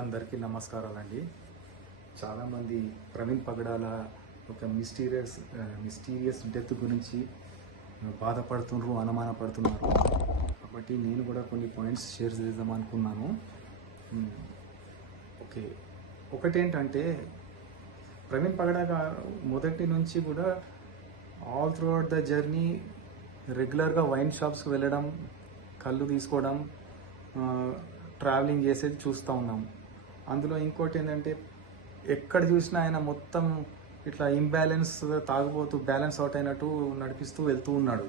అందరికీ నమస్కారాలండి. చాలామంది ప్రవీణ్ పగడాల ఒక మిస్టీరియస్ డెత్ గురించి బాధపడుతున్నారు, అనుమానపడుతున్నారు. కాబట్టి నేను కూడా కొన్ని పాయింట్స్ షేర్ చేద్దాం అనుకున్నాను. ఓకే, ఒకటేంటంటే ప్రవీణ్ పగడాల మొదటి నుంచి కూడా ఆల్ త్రూఅవుట్ ద జర్నీ రెగ్యులర్గా వైన్ షాప్స్కి వెళ్ళడం, కళ్ళు తీసుకోవడం, ట్రావెలింగ్ చేసేది చూస్తూ ఉన్నాం. అందులో ఇంకోటి ఏంటంటే ఎక్కడ చూసినా ఆయన మొత్తం ఇట్లా ఇంబ్యాలెన్స్ తాగుబోతూ బ్యాలెన్స్ అవుట్ అయినట్టు నడిపిస్తూ వెళ్తూ ఉన్నాడు.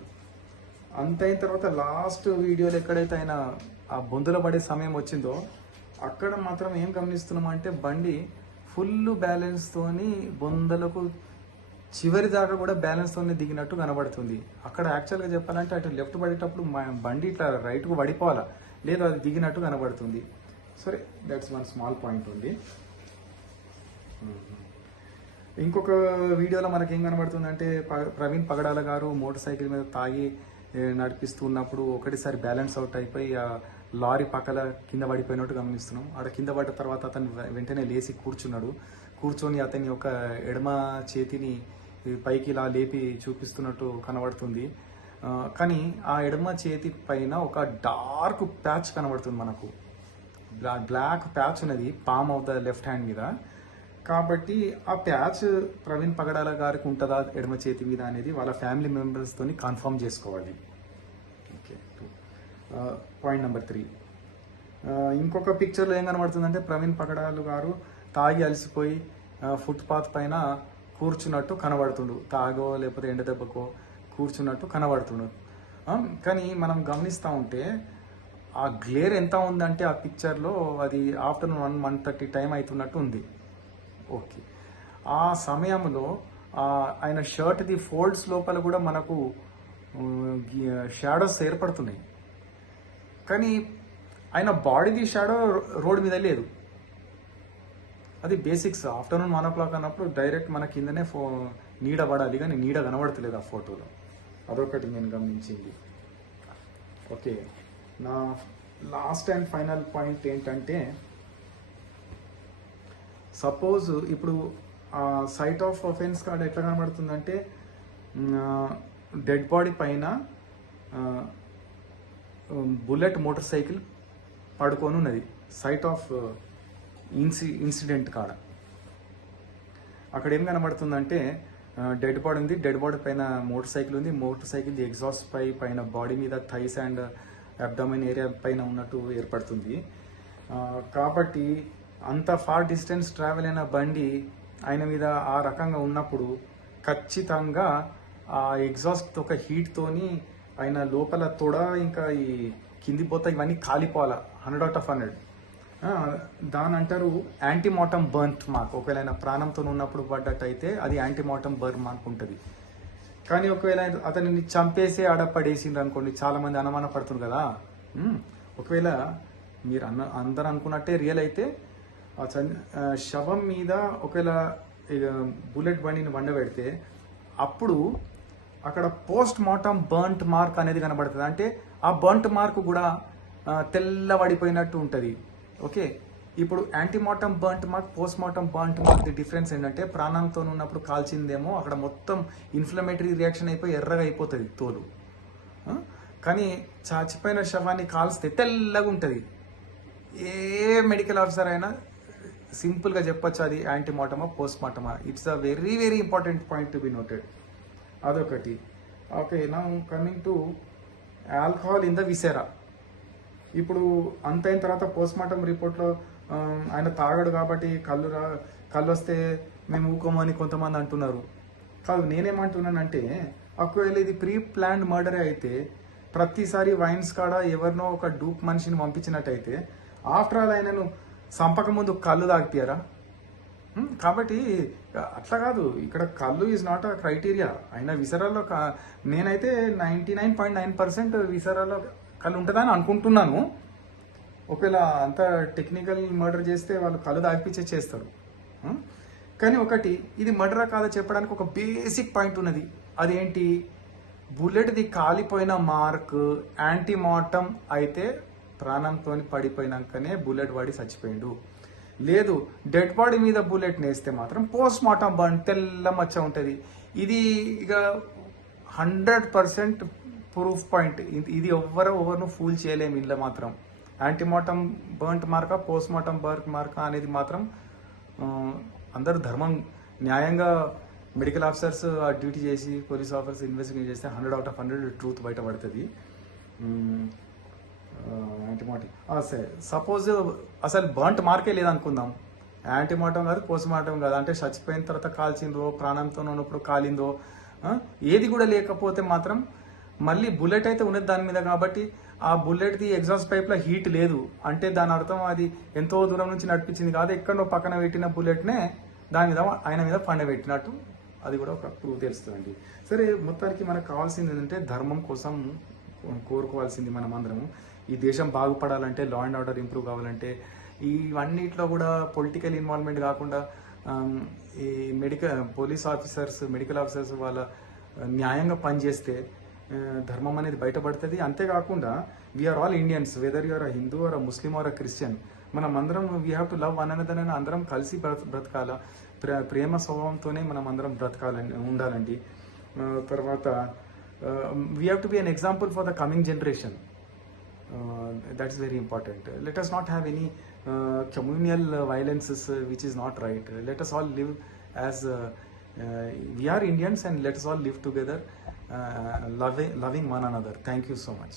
అంత అయిన తర్వాత లాస్ట్ వీడియోలో ఎక్కడైతే ఆయన ఆ బొందులో పడే సమయం వచ్చిందో అక్కడ మాత్రం ఏం గమనిస్తున్నామంటే బండి ఫుల్ బ్యాలెన్స్తోని బొందలకు చివరి దాకా కూడా బ్యాలెన్స్తోనే దిగినట్టు కనబడుతుంది. అక్కడ యాక్చువల్గా చెప్పాలంటే అటు లెఫ్ట్ పడేటప్పుడు బండి ఇట్లా రైట్కు పడిపోవాలా, లేదు అది దిగినట్టు కనబడుతుంది. సరే, దట్స్ వన్ స్మాల్ పాయింట్ ఉంది. ఇంకొక వీడియోలో మనకి ఏం కనబడుతుందంటే ప్రవీణ్ పగడాల గారు మోటార్ సైకిల్ మీద తాగి నడిపిస్తున్నప్పుడు ఒకటిసారి బ్యాలెన్స్ అవుట్ అయిపోయి ఆ లారీ పక్కల కింద పడిపోయినట్టు గమనిస్తున్నాం. ఆడ కింద పడ్డ తర్వాత అతను వెంటనే లేచి కూర్చొని అతని యొక్క ఎడమ చేతిని పైకి ఇలా లేపి చూపిస్తున్నట్టు కనబడుతుంది. కానీ ఆ ఎడమ చేతి పైన ఒక డార్క్ ప్యాచ్ కనబడుతుంది. మనకు బ్లాక్ ప్యాచ్ ఉన్నది palm of the left hand మీద. కాబట్టి ఆ ప్యాచ్ ప్రవీణ్ పగడాల గారికి ఉంటుందా ఎడమ చేతి మీద అనేది వాళ్ళ ఫ్యామిలీ మెంబర్స్తో కన్ఫర్మ్ చేసుకోవాలి. Okay, point number 3. ఇంకొక పిక్చర్లో ఏం కనబడుతుందంటే ప్రవీణ్ పగడాలు గారు తాగి అలసిపోయి ఫుట్పాత్ పైన కూర్చున్నట్టు కనబడుతుండు. తాగో లేకపోతే ఎండ దెబ్బకో కూర్చున్నట్టు కనబడుతుండు. కానీ మనం గమనిస్తూ ఉంటే ఆ గ్లేర్ ఎంత ఉందంటే ఆ పిక్చర్లో అది ఆఫ్టర్నూన్ 1:30 టైం అవుతున్నట్టు ఉంది. ఓకే, ఆ సమయంలో ఆయన షర్ట్ది ఫోల్డ్స్ లోపల కూడా మనకు షాడోస్ ఏర్పడుతున్నాయి. కానీ ఆయన బాడీది షాడో రోడ్ మీద లేదు. అది బేసిక్స్. ఆఫ్టర్నూన్ 1 o'clock అన్నప్పుడు డైరెక్ట్ మన కిందనే నీడ పడాలి, కానీ నీడ కనబడతలేదు ఆ ఫోటోలో. అదొకటి నేను గమనించింది. ఓకే, నా లాస్ట్ అండ్ ఫైనల్ పాయింట్ ఏంటంటే సపోజ్ ఇప్పుడు సైట్ ఆఫ్ అఫెన్స్ కార్డ్ ఎట్లా కనబడుతుందంటే డెడ్ బాడీ పైన బుల్లెట్ మోటార్ సైకిల్ పడుకొని ఉన్నది. సైట్ ఆఫ్ ఇన్సిడెంట్ కాడ అక్కడ ఏం కనబడుతుందంటే డెడ్ బాడీ ఉంది, డెడ్ బాడీ పైన మోటార్ సైకిల్ ఉంది, మోటార్ సైకిల్ ఎగ్జాస్ట్ పైన బాడీ మీద థైస్ అండ్ అబ్డామిన్ ఏరియా పైన ఉన్నట్టు ఏర్పడుతుంది. కాబట్టి అంత ఫార్ డిస్టెన్స్ ట్రావెల్ అయిన బండి ఆయన మీద ఆ రకంగా ఉన్నప్పుడు ఖచ్చితంగా ఆ ఎగ్జాస్ట్ ఒక హీట్తోని ఆయన లోపల తొడ ఇంకా ఈ కింది పోత ఇవన్నీ కాలిపోవాలా 100 out of 100. దాని అంటారు యాంటీమార్టం బర్న్ట్ మార్క్. ఒకవేళ ఆయన ప్రాణంతో ఉన్నప్పుడు పడ్డట్టయితే అది యాంటీమార్టం బర్న్ మార్క్ ఉంటుంది. కానీ ఒకవేళ అతనిని చంపేసి ఆడపడేసిండ్రు అనుకోండి, చాలా మంది అనుమాన పడుతుంది కదా. ఒకవేళ మీరు అందరు అనుకున్నట్టే రియల్ అయితే శవం మీద ఒకవేళ బుల్లెట్ బండిని వండబెడితే అప్పుడు అక్కడ పోస్ట్ మార్టం బర్న్ట్ మార్క్ అనేది కనబడుతుంది. అంటే ఆ బర్న్ట్ మార్క్ కూడా తెల్లబడిపోయినట్టు ఉంటుంది. ఓకే, ఇప్పుడు antemortem burnt mark, post mortem burnt mark difference ఏంటంటే ప్రాణంతో ఉన్నప్పుడు కాల్చిందేమో అక్కడ మొత్తం ఇన్ఫ్లమేటరీ రియాక్షన్ అయిపోయి ఎర్రగా అయిపోతుంది తోలు. కానీ చచ్చిపోయిన శవాన్ని కాల్స్తే తెల్లగా ఉంటుంది. ఏ మెడికల్ ఆఫీసర్ అయినా సింపుల్గా చెప్పచ్చు అది యాంటీమార్టమా పోస్ట్ మార్టమా. It's a very very important point to be noted. అదొకటి. Okay, now coming to alcohol in the viscera. ఇప్పుడు అంత అయిన తర్వాత పోస్ట్ మార్టం రిపోర్ట్లో ఆయన తాగడు కాబట్టి కళ్ళు వస్తే మేము ఊకోమని కొంతమంది అంటున్నారు. కాదు, నేనేమంటున్నానంటే ఒకవేళ ఇది ప్రీ ప్లాన్డ్ మర్డరే అయితే ప్రతిసారి వైన్స్ కాడ ఎవరినో ఒక డూప్ మనిషిని పంపించినట్టయితే ఆఫ్టర్ ఆల్ ఆయనను సంపక ముందు కళ్ళు తాగిపోయారా? కాబట్టి అట్లా కాదు, ఇక్కడ కళ్ళు ఈజ్ నాట్ అ క్రైటీరియా. అయినా విసరాల్లో నేనైతే 99.9% విసరాల్లో కళ్ళు ఉంటుందని అనుకుంటున్నాను. ఒకవేళ అంత టెక్నికల్ మర్డర్ చేస్తే వాళ్ళు కళ్ళు తాగిపించే చేస్తారు. కానీ ఒకటి, ఇది మర్డరా కాదా చెప్పడానికి ఒక బేసిక్ పాయింట్ ఉన్నది. అదేంటి? బుల్లెట్ది కాలిపోయిన మార్క్ యాంటీమార్టం అయితే ప్రాణంతో పడిపోయినాకనే బుల్లెట్ పడి చచ్చిపోయిండు. లేదు డెడ్ బాడీ మీద బుల్లెట్ నేస్తే మాత్రం పోస్ట్ మార్టం బర్న్ తెల్ల మచ్చ ఉంటుంది. ఇది ఇక 100% ప్రూఫ్ పాయింట్. ఇది ఎవరిను ఫూల్ చేయలేము. ఇంట్లో మాత్రం యాంటీమార్టం బర్ంట్ మార్కా పోస్ట్ మార్టం బర్న్ మార్కా అనేది మాత్రం అందరూ ధర్మం న్యాయంగా మెడికల్ ఆఫీసర్స్ ఆ డ్యూటీ చేసి పోలీస్ ఆఫీసర్స్ ఇన్వెస్టిగేట్ చేస్తే 100/100 ట్రూత్ బయటపడుతుంది. యాంటీమార్టం సరే సపోజ్ అసలు బర్ంట్ మార్కే లేదనుకుందాం, యాంటీమార్టం కాదు పోస్ట్ మార్టం కాదు, అంటే చచ్చిపోయిన తర్వాత కాల్చిందో ప్రాణంతో ఉన్నప్పుడు కాలిందో ఏది కూడా లేకపోతే మాత్రం మళ్ళీ బుల్లెట్ అయితే ఉన్నది దాని మీద. కాబట్టి ఆ బుల్లెట్ది ఎగ్జాస్ట్ పైప్లో హీట్ లేదు అంటే దాని అర్థం అది ఎంతో దూరం నుంచి నడిపించింది కాదు, ఎక్కడో పక్కన పెట్టిన బుల్లెట్నే దాని మీద ఆయన మీద పండబెట్టినట్టు అది కూడా ఒక ప్రూఫ్ తెలుస్తుందండి. సరే మొత్తానికి మనకు కావాల్సింది ఏంటంటే ధర్మం కోసం కోరుకోవాల్సింది మనం అందరము. ఈ దేశం బాగుపడాలంటే, లా అండ్ ఆర్డర్ ఇంప్రూవ్ కావాలంటే, ఇవన్నిట్లో కూడా పొలిటికల్ ఇన్వాల్వ్మెంట్ కాకుండా ఈ పోలీస్ ఆఫీసర్స్ మెడికల్ ఆఫీసర్స్ వాళ్ళ న్యాయంగా పనిచేస్తే ధర్మం అనేది బయటపడుతుంది. అంతేకాకుండా we are all Indians, whether you are a Hindu or a Muslim or a Christian, మనం అందరం we have to love one another అని అందరం కలిసి బ్రతకాల. ప్రేమ స్వభావంతోనే మనం అందరం బ్రతకాలని ఉండాలండి. తర్వాత we have to be an example for the coming generation. That is very important. Let us not have any communal violences which is not right. Let us all live as we are Indians, and let us all live together loving one another. Thank you so much.